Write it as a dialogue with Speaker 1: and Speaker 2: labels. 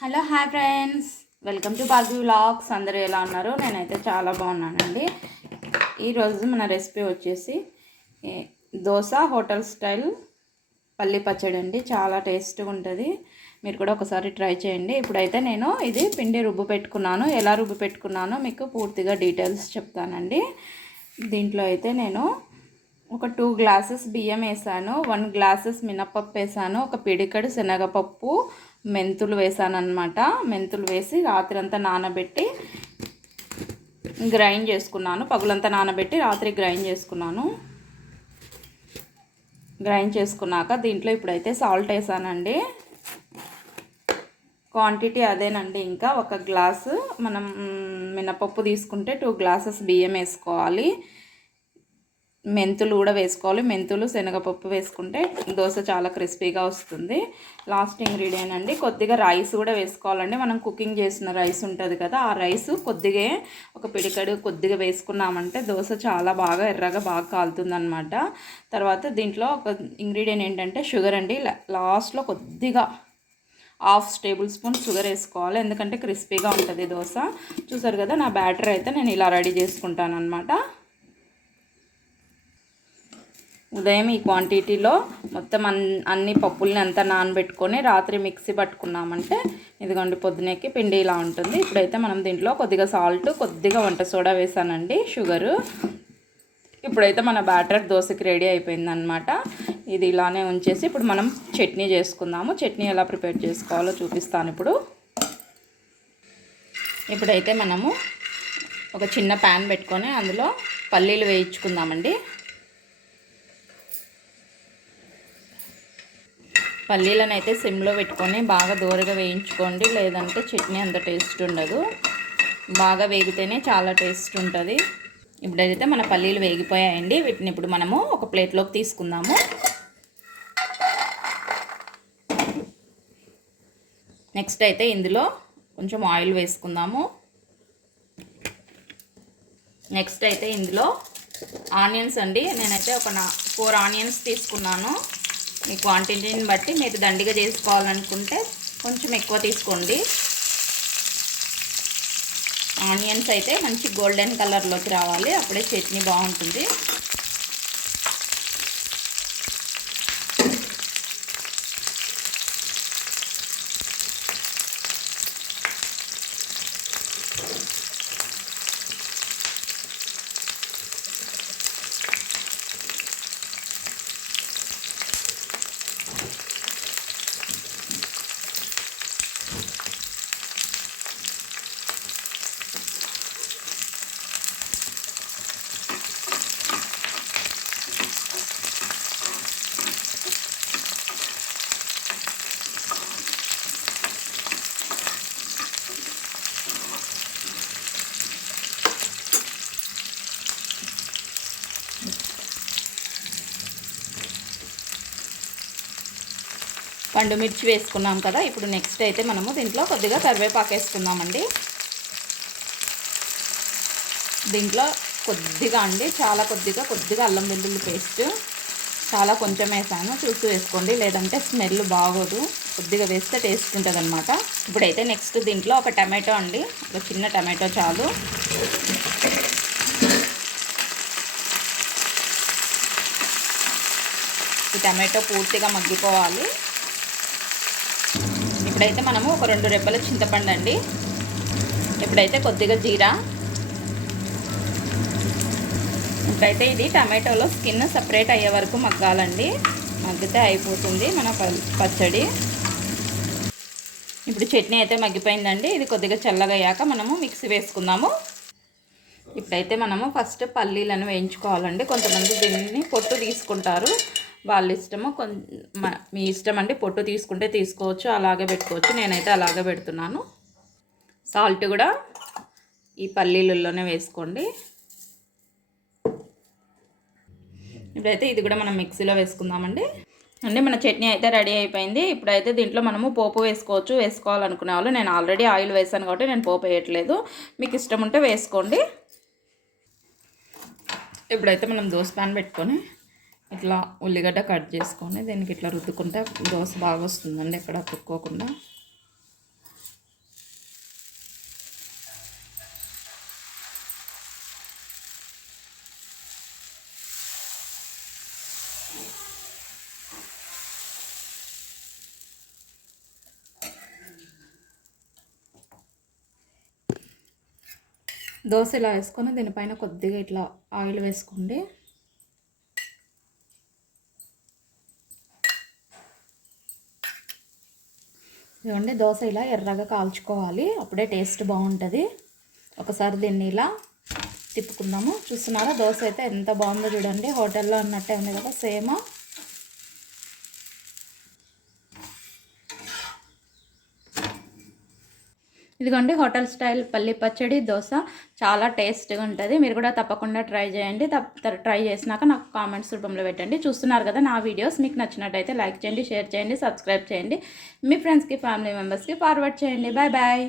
Speaker 1: Hello hi friends. Welcome to Barbie vlogs. అందరూ ఎలా ఉన్నారు? నేనైతే చాలా బాగున్నానండి. ఈరోజు మన రెసిపీ వచ్చేసి దోశ హోటల్ స్టైల్ పల్లి పచ్చడి అండి. చాలా టేస్ట్గా ఉంటుంది. మీరు కూడా ఒకసారి ట్రై చేయండి. ఇప్పుడైతే నేను ఇది పిండి రుబ్బు పెట్టుకున్నాను. ఎలా రుబ్బు పెట్టుకున్నానో మీకు పూర్తిగా డీటెయిల్స్ చెప్తానండి. దీంట్లో అయితే నేను ఒక టూ గ్లాసెస్ బియ్యం వేసాను. వన్ గ్లాసెస్ మినప్పప్పు వేసాను. ఒక పిడికడు శనగపప్పు మెంతులు వేసాను మెంతులు వేసి రాత్రి అంతా నానబెట్టి గ్రైండ్ చేసుకున్నాను. పగులంతా నానబెట్టి రాత్రి గ్రైండ్ చేసుకున్నాను. గ్రైండ్ చేసుకున్నాక దీంట్లో ఇప్పుడైతే సాల్ట్ వేసానండి. క్వాంటిటీ అదేనండి. ఇంకా ఒక గ్లాసు మనం మినపప్పు తీసుకుంటే టూ గ్లాసెస్ బియ్యం వేసుకోవాలి. మెంతులు కూడా వేసుకోవాలి. మెంతులు శనగపప్పు వేసుకుంటే దోశ చాలా క్రిస్పీగా వస్తుంది. లాస్ట్ ఇంగ్రీడియంట్ అండి. కొద్దిగా రైస్ కూడా వేసుకోవాలండి. మనం కుకింగ్ చేసిన రైస్ ఉంటుంది కదా ఆ రైస్ కొద్దిగా ఒక పిడికడు కొద్దిగా వేసుకున్నామంటే దోశ చాలా బాగా ఎర్రగా బాగా కాలుతుంది తర్వాత దీంట్లో ఒక ఇంగ్రీడియంట్ ఏంటంటే షుగర్ అండి. లాస్ట్లో కొద్దిగా హాఫ్ టేబుల్ స్పూన్ షుగర్ వేసుకోవాలి. ఎందుకంటే క్రిస్పీగా ఉంటుంది దోశ. చూసారు కదా నా బ్యాటర్ అయితే నేను ఇలా రెడీ చేసుకుంటాను అనమాట ఉదయం ఈ క్వాంటిటీలో మొత్తం అన్ అన్ని పప్పుల్ని అంతా నానబెట్టుకొని రాత్రి మిక్సీ పట్టుకున్నామంటే ఇదిగోండి పొద్దునకి పిండి ఇలా ఉంటుంది. ఇప్పుడైతే మనం దీంట్లో కొద్దిగా సాల్ట్ కొద్దిగా వంట సోడా వేసానండి షుగరు. ఇప్పుడైతే మన బ్యాటర్ దోశకి రెడీ అయిపోయిందనమాట ఇది ఇలానే ఉంచేసి ఇప్పుడు మనం చట్నీ చేసుకుందాము. చట్నీ ఎలా ప్రిపేర్ చేసుకోవాలో చూపిస్తాను ఇప్పుడు. ఇప్పుడైతే మనము ఒక చిన్న ప్యాన్ పెట్టుకొని అందులో పల్లీలు వేయించుకుందామండి. పల్లీలను అయితే సిమ్లో పెట్టుకొని బాగా దూరగా వేయించుకోండి. లేదంటే చట్నీ అంత టేస్ట్ ఉండదు. బాగా వేగితేనే చాలా టేస్ట్ ఉంటుంది. ఇప్పుడైతే మన పల్లీలు వేగిపోయాయండి. వీటిని ఇప్పుడు మనము ఒక ప్లేట్లోకి తీసుకుందాము. నెక్స్ట్ అయితే ఇందులో కొంచెం ఆయిల్ వేసుకుందాము. నెక్స్ట్ అయితే ఇందులో ఆనియన్స్ అండి. నేనైతే ఒక నా ఫోర్ ఆనియన్స్ తీసుకున్నాను. మీ క్వాంటిటీని బట్టి మీరు దండిగా చేసుకోవాలనుకుంటే కొంచెం ఎక్కువ తీసుకోండి. ఆనియన్స్ అయితే మంచి గోల్డెన్ కలర్లోకి రావాలి. అప్పుడే చట్నీ బాగుంటుంది. పండు మిర్చి వేసుకున్నాం కదా ఇప్పుడు నెక్స్ట్ అయితే మనము దీంట్లో కొద్దిగా కరివేపాకు వేసుకుందామండి. దీంట్లో కొద్దిగా అండి చాలా కొద్దిగా కొద్దిగా అల్లం వెల్లుల్లి పేస్ట్ చాలా కొంచెం వేసాను చూసి వేసుకోండి లేదంటే స్మెల్ బాగోదు. కొద్దిగా వేస్తే టేస్ట్ ఉంటుంది అనమాట ఇప్పుడైతే నెక్స్ట్ దీంట్లో ఒక టమాటో అండి ఒక చిన్న టమాటో చాలు. ఈ టమాటో పూర్తిగా మగ్గిపోవాలి. ఇప్పుడైతే మనము ఒక రెండు రెబ్బల చింతపండు అండి. ఇప్పుడైతే కొద్దిగా జీరా. ఇప్పుడైతే ఇది టమాటోలో స్కిన్ సపరేట్ అయ్యే వరకు మగ్గాలండి. మగ్గితే అయిపోతుంది మన ప- పచ్చడి. ఇప్పుడు చట్నీ అయితే మగ్గిపోయిందండి. ఇది కొద్దిగా చల్లగయ్యాక మనము మిక్సీ వేసుకుందాము. ఇప్పుడైతే మనము ఫస్ట్ పల్లీలను వేయించుకోవాలండి. కొంతమంది దీన్ని పొట్టు తీసుకుంటారు. వాళ్ళ ఇష్టము కొం మీ ఇష్టం అండి పొట్టు తీసుకుంటే తీసుకోవచ్చు అలాగే పెట్టుకోవచ్చు. నేనైతే అలాగే పెడుతున్నాను. సాల్ట్ కూడా ఈ పల్లీలలోనే వేసుకోండి. ఇప్పుడైతే ఇది కూడా మనం మిక్సీలో వేసుకుందామండి. అండి మన చట్నీ అయితే రెడీ అయిపోయింది. ఇప్పుడైతే దీంట్లో మనము పోపు వేసుకోవచ్చు వేసుకోవాలనుకునే వాళ్ళు. నేను ఆల్రెడీ ఆయిల్ వేసాను కాబట్టి నేను పోపు వేయట్లేదు. మీకు ఇష్టం ఉంటే వేసుకోండి. ఇప్పుడైతే మనం దోశ ప్యాన్ పెట్టుకొని ఇట్లా ఉల్లిగడ్డ కట్ చేసుకొని దీనికి ఇట్లా రుద్దుకుంటే దోశ బాగా వస్తుందండి ఎక్కడ కుక్కోకుండా దోశ ఇలా వేసుకొని దీనిపైన కొద్దిగా ఇట్లా ఆయిల్ వేసుకోండి. ఇదిగోండి దోశ ఇలా ఎర్రగా కాల్చుకోవాలి. అప్పుడే టేస్ట్ బాగుంటుంది. ఒకసారి దీన్ని ఇలా తిప్పుకుందాము. చూస్తున్నారా దోశ అయితే ఎంత బాగుందో చూడండి. హోటల్లో అన్నట్టే ఉంది కదా సేమ్. ఇదిగోండి హోటల్ స్టైల్ పల్లి పచ్చడి దోశ. చాలా టేస్ట్గా ఉంటుంది. మీరు కూడా తప్పకుండా ట్రై చేయండి. తప్ప ట్రై చేసినాక నాకు కామెంట్స్ రూపంలో పెట్టండి. చూస్తున్నారు కదా నా వీడియోస్. మీకు నచ్చినట్టయితే లైక్ చేయండి షేర్ చేయండి సబ్స్క్రైబ్ చేయండి. మీ ఫ్రెండ్స్కి ఫ్యామిలీ మెంబర్స్కి ఫార్వర్డ్ చేయండి. Bye bye.